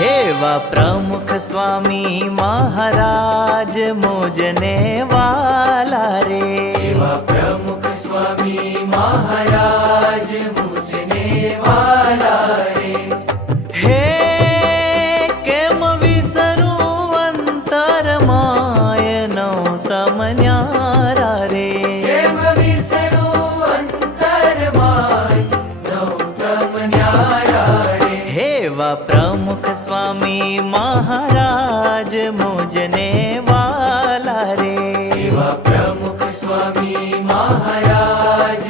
हेवा प्रमुख स्वामी महाराज मुझने वाला रे। हेवा प्रमुख स्वामी महाराज मुझने वाला रे। हे केम विसरू अंतर माय नौतम न्यारा रे। केम विसरू अंतर माय नौतम न्यारा रे। हेवा प्रमुख स्वामी महाराज मुझने वाला रे। हेवा प्रमुख स्वामी महाराज